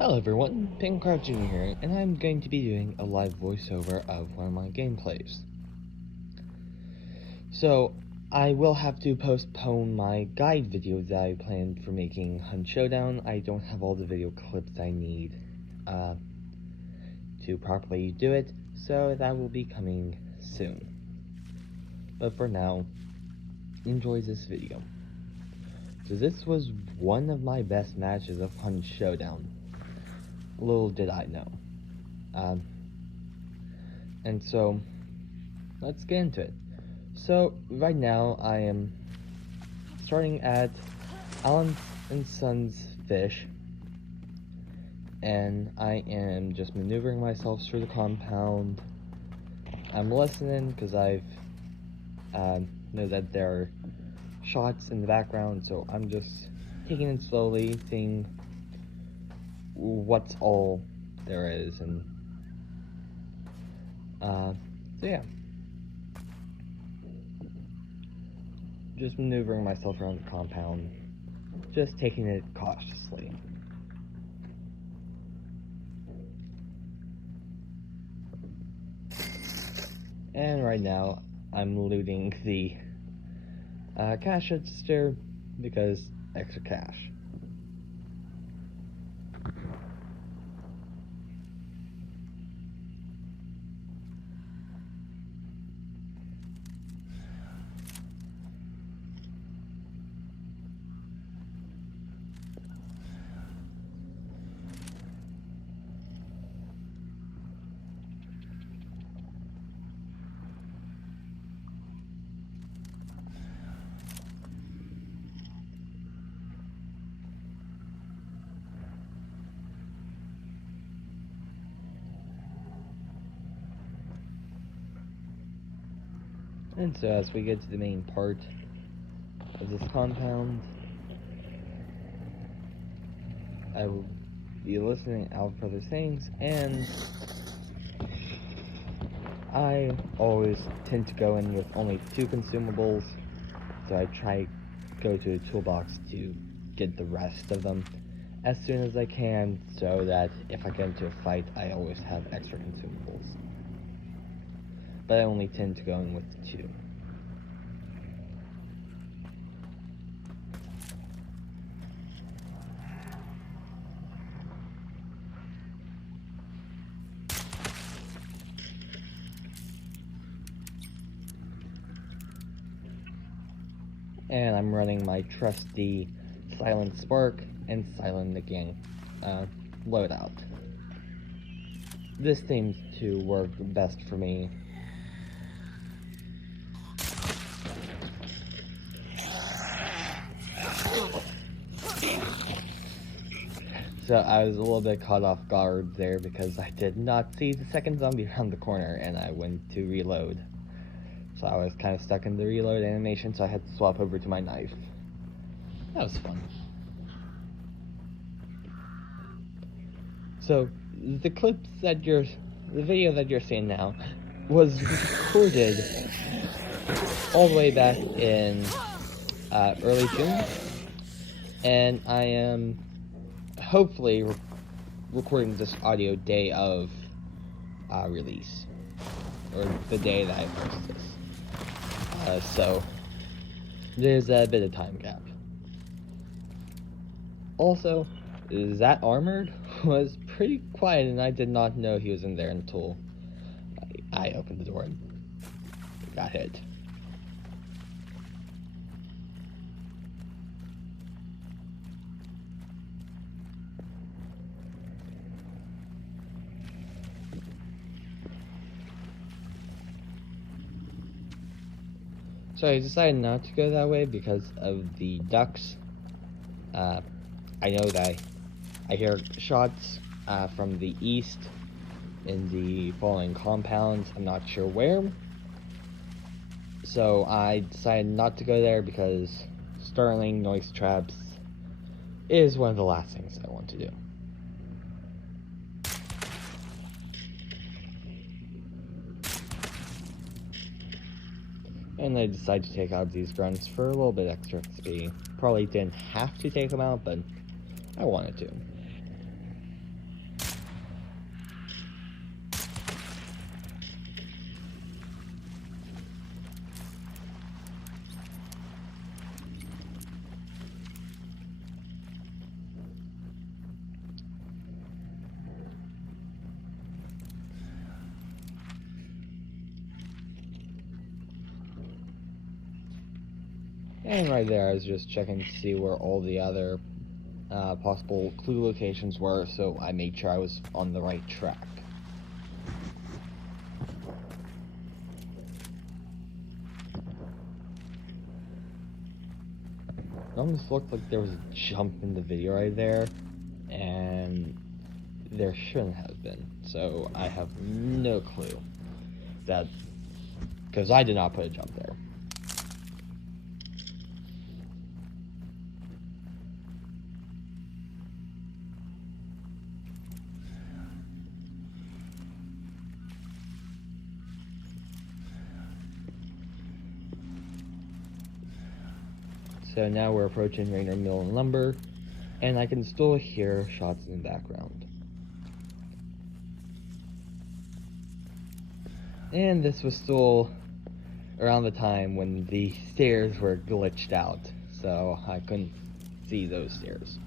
Hello everyone, Pinkcraft Jr. here, and I'm going to be doing a live voiceover of one of my gameplays. So, I will have to postpone my guide video that I planned for making Hunt Showdown. I don't have all the video clips I need to properly do it, so that will be coming soon. But for now, enjoy this video. So this was one of my best matches of Hunt Showdown. Little did I know. And so, let's get into it. So, right now, I am starting at Allen & Sons Fish, and I am just maneuvering myself through the compound. I'm listening, because I've know that there are shots in the background, so I'm just taking it slowly, seeing what's all there is, and so yeah, just maneuvering myself around the compound, just taking it cautiously. And right now I'm looting the cash register because extra cash. And so as we get to the main part of this compound, I will be listening out for other things, and I always tend to go in with only 2 consumables, so I try to go to a toolbox to get the rest of them as soon as I can, so that if I get into a fight, I always have extra consumables. But I only tend to go in with 2. And I'm running my trusty Silent Spark and Silent again loadout. This seems to work best for me. So I was a little bit caught off guard there because I did not see the second zombie around the corner, and I went to reload. So I was kind of stuck in the reload animation, so I had to swap over to my knife. That was fun. So the video that you're seeing now was recorded all the way back in early June, and I am hopefully recording this audio day of release, or the day that I post this. So there's a bit of time gap. Also, that armored was pretty quiet, and I did not know he was in there until I opened the door and got hit. So I decided not to go that way because of the ducks. I know that I hear shots from the east in the following compounds. I'm not sure where. So I decided not to go there because startling noise traps is one of the last things I want to do. And I decided to take out these grunts for a little bit extra XP. Probably didn't have to take them out, but I wanted to. And right there, I was just checking to see where all the other possible clue locations were, so I made sure I was on the right track. It almost looked like there was a jump in the video right there, and there shouldn't have been, so I have no clue that, because I did not put a jump there. So now we're approaching Rainer Mill and Lumber, and I can still hear shots in the background. And this was still around the time when the stairs were glitched out, so I couldn't see those stairs.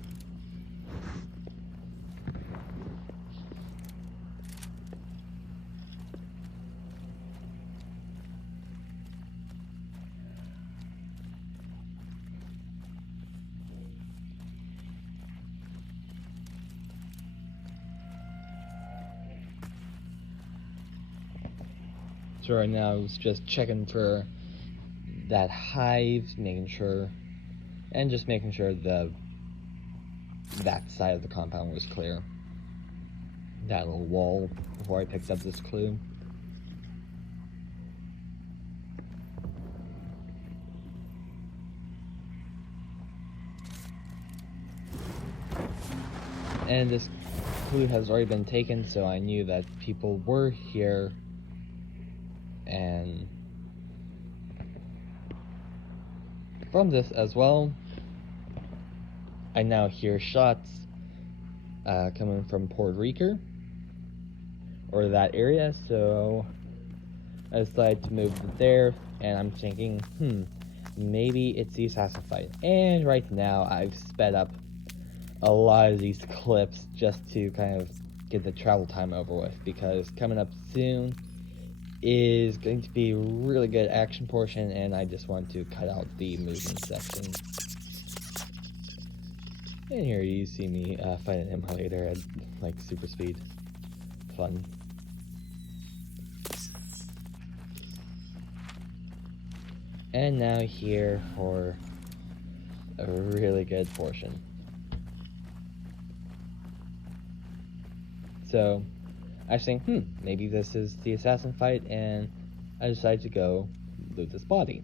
So right now I was just checking for that hive, making sure the back side of the compound was clear. That little wall before I picked up this clue. And this clue has already been taken, so I knew that people were here. And from this as well, I now hear shots coming from Puerto Rico, or that area, so I decided to move there, and I'm thinking, maybe it's the assassin fight. And right now, I've sped up a lot of these clips just to kind of get the travel time over with, because coming up soon is going to be a really good action portion, and I just want to cut out the movement section. And here you see me fight an immolator at like super speed. Fun. And now here for a really good portion. So I was saying, maybe this is the assassin fight, and I decided to go loot this body.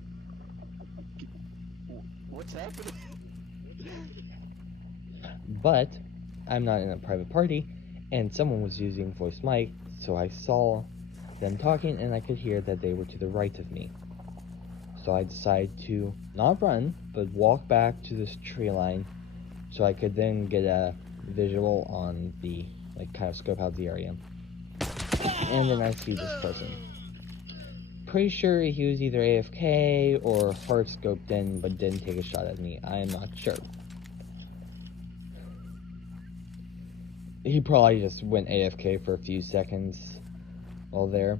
What's happening? But I'm not in a private party, and someone was using voice mic, so I saw them talking, and I could hear that they were to the right of me. So I decided to not run, but walk back to this tree line, so I could then get a visual on the, kind of scope out the area. And then I see this person. Pretty sure he was either AFK or hard scoped in, but didn't take a shot at me. I am not sure. He probably just went AFK for a few seconds while there.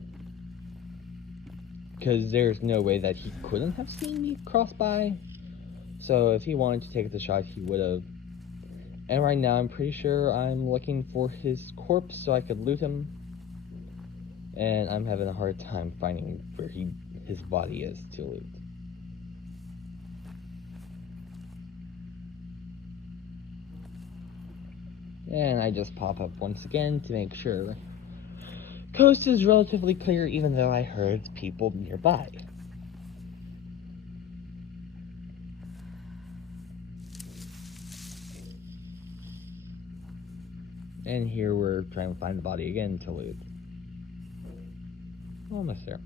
Because there's no way that he couldn't have seen me cross by. So if he wanted to take the shot, he would have. And right now I'm pretty sure I'm looking for his corpse so I could loot him. And I'm having a hard time finding where his body is to loot. And I just pop up once again to make sure. Coast is relatively clear, even though I heard people nearby. And here we're trying to find the body again to loot. Almost there.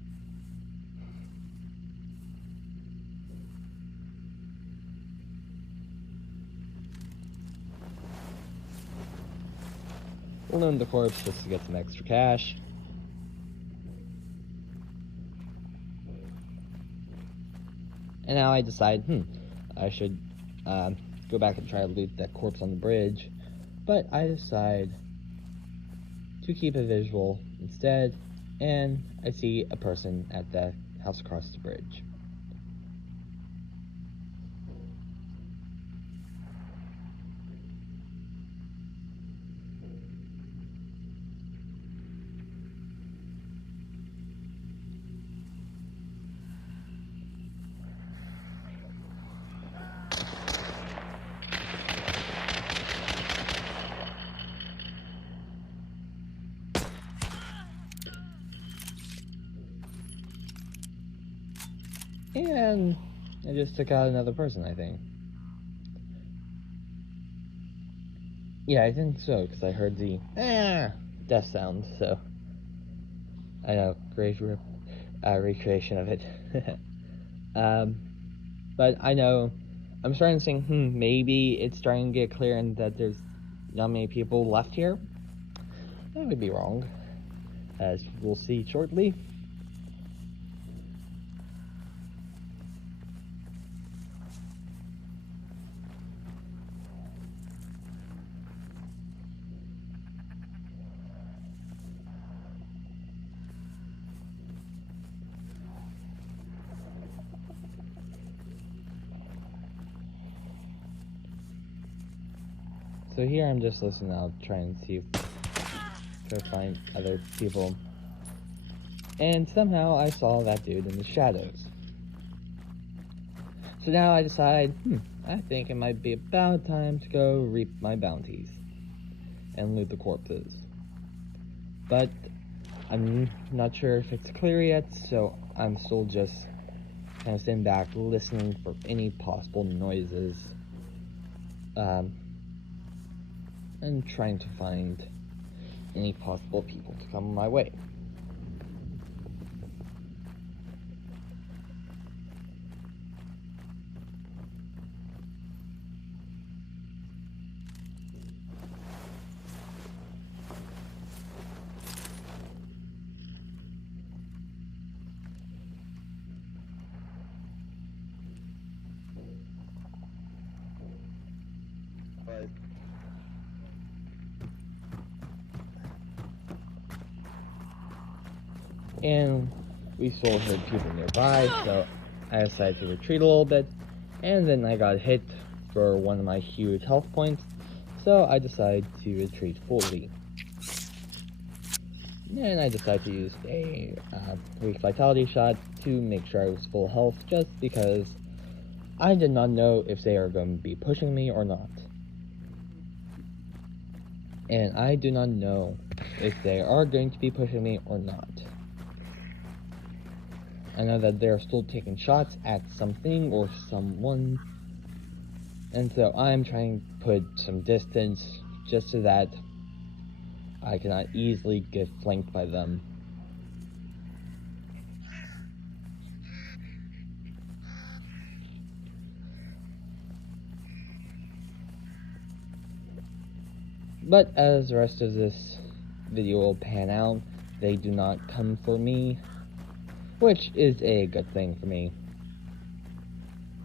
We'll loot the corpse just to get some extra cash. And now I decide, I should go back and try to loot that corpse on the bridge. But I decide to keep a visual instead, and I see a person at the house across the bridge. And I just took out another person, I think. Yeah, I think so, because I heard the death sound, so I know, great recreation of it. But I know, I'm starting to think, maybe it's starting to get clear and that there's not many people left here. That would be wrong, as we'll see shortly. So here I'm just listening out, trying to see if try to find other people. And somehow I saw that dude in the shadows. So now I decide, I think it might be about time to go reap my bounties and loot the corpses. But I'm not sure if it's clear yet, so I'm still just kind of sitting back, listening for any possible noises. And trying to find any possible people to come my way. And we still heard people nearby, so I decided to retreat a little bit, and then I got hit for one of my huge health points, so I decided to retreat fully. And I decided to use a weak vitality shot to make sure I was full health, just because I did not know if they are going to be pushing me or not. And I do not know if they are going to be pushing me or not. I know that they're still taking shots at something or someone, and so I'm trying to put some distance just so that I cannot easily get flanked by them. But as the rest of this video will pan out, they do not come for me, which is a good thing for me.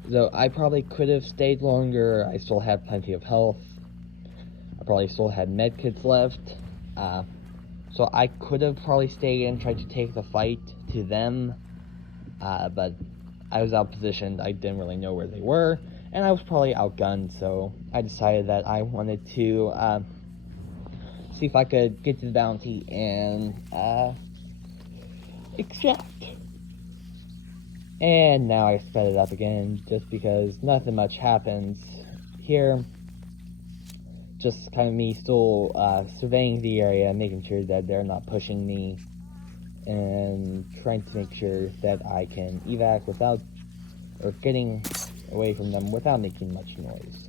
Though I probably could have stayed longer, I still had plenty of health. I probably still had medkits left. So I could have probably stayed and tried to take the fight to them. But I was outpositioned, I didn't really know where they were, and I was probably outgunned, so I decided that I wanted to see if I could get to the bounty and extract. And now I sped it up again, just because nothing much happens here. Just kind of me still surveying the area, making sure that they're not pushing me, and trying to make sure that I can evac without, or getting away from them without making much noise.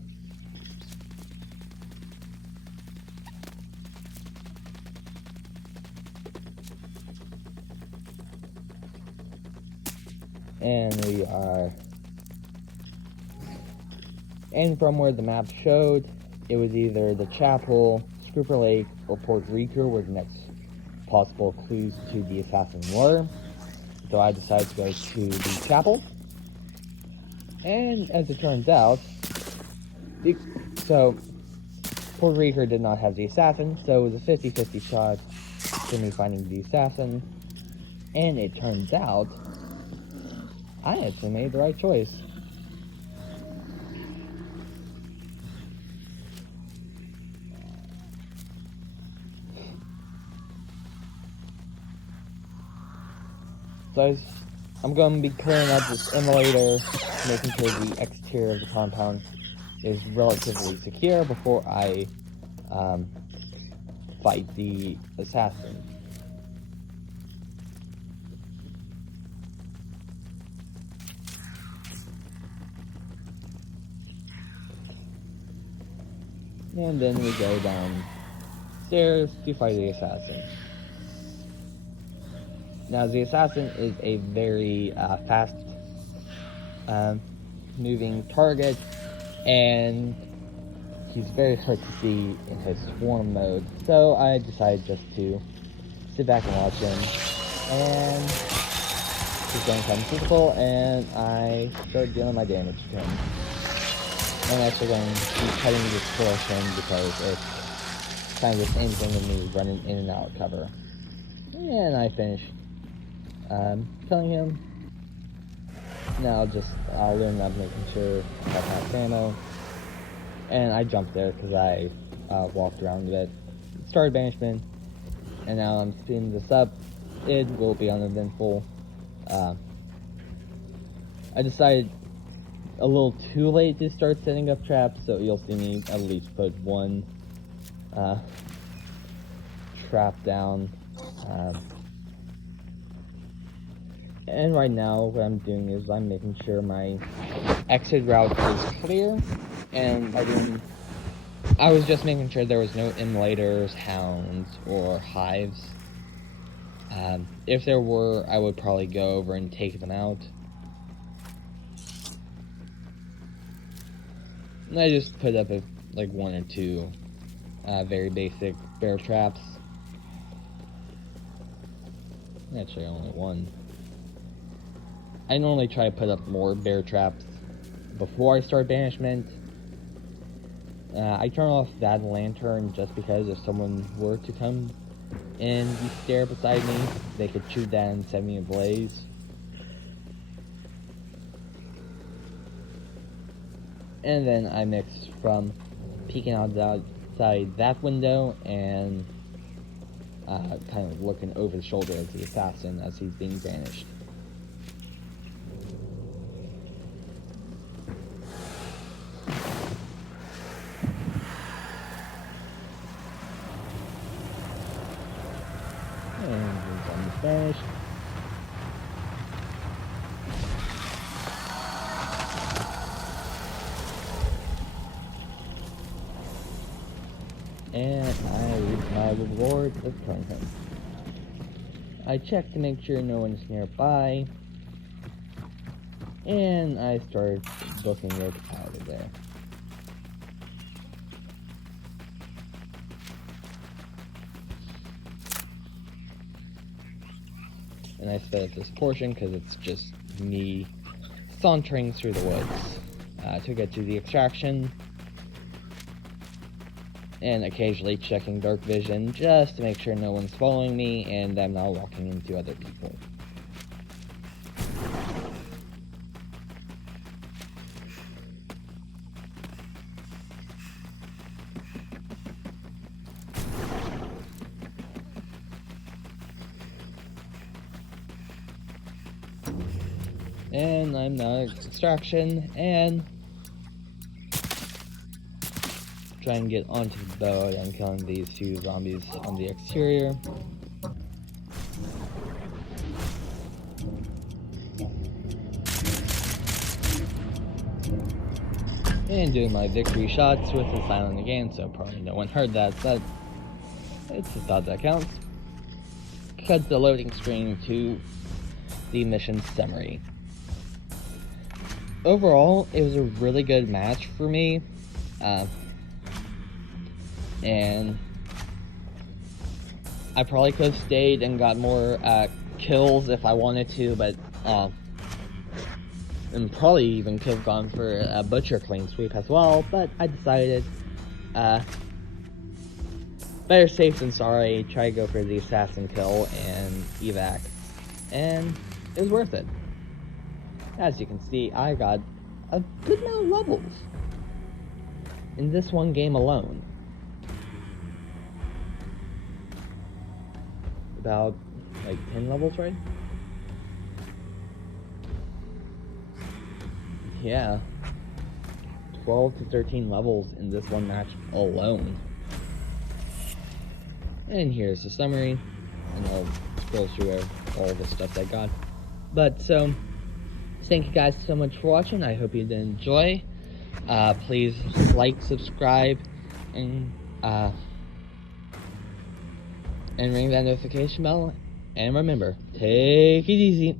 And we are, and from where the map showed, it was either the chapel, Scooper Lake, or Port Rico were the next possible clues to the assassin were. So I decided to go to the chapel. And as it turns out, so Port Rico did not have the assassin, so it was a 50-50 shot for me finding the assassin. And it turns out I actually made the right choice. So I'm going to be clearing up this emulator, making sure the exterior of the compound is relatively secure before I fight the assassin. And then we go downstairs to fight the assassin. Now, the assassin is a very fast moving target, and he's very hard to see in his swarm mode. So I decided just to sit back and watch him, and he's going kind of physical, and I start dealing my damage to him. I'm actually going to be cutting this portion because it's kind of the same thing with me running in and out of cover. And I finished killing him. Now I'll learn up making sure I have enough ammo. And I jumped there because I walked around a bit. Started banishment, and now I'm speeding this up. It will be uneventful. I decided a little too late to start setting up traps, so you'll see me at least put one trap down. And right now what I'm doing is I'm making sure my exit route is clear, and I was just making sure there was no immolators, hounds, or hives. If there were, I would probably go over and take them out. And I just put up like one or two very basic bear traps. Actually, only one. I normally try to put up more bear traps before I start banishment. I turn off that lantern just because if someone were to come and stare beside me, they could shoot that and set me ablaze. And then I mix from peeking outside that window and kind of looking over the shoulder of the assassin as he's being banished. And he's on the banished. And I reach my reward of killing him. I check to make sure no one's nearby, and I start booking it out of there. And I sped up this portion because it's just me sauntering through the woods to get to the extraction. And occasionally checking dark vision just to make sure no one's following me and I'm not walking into other people. And I'm now at extraction and try and get onto the boat and killing these two zombies on the exterior. And doing my victory shots with the silent again, so probably no one heard that, but it's a thought that counts. Cut the loading screen to the mission summary. Overall, it was a really good match for me. And I probably could have stayed and got more kills if I wanted to, but and probably even could have gone for a butcher clean sweep as well, but I decided better safe than sorry, try to go for the assassin kill and evac, and it was worth it. As you can see, I got a good amount of levels in this one game alone. About like 10 levels, right? Yeah, 12 to 13 levels in this one match alone. And here's the summary, and I'll scroll through all the stuff I got. But so, thank you guys so much for watching. I hope you did enjoy. Please like, subscribe, and ring that notification bell, and remember, take it easy.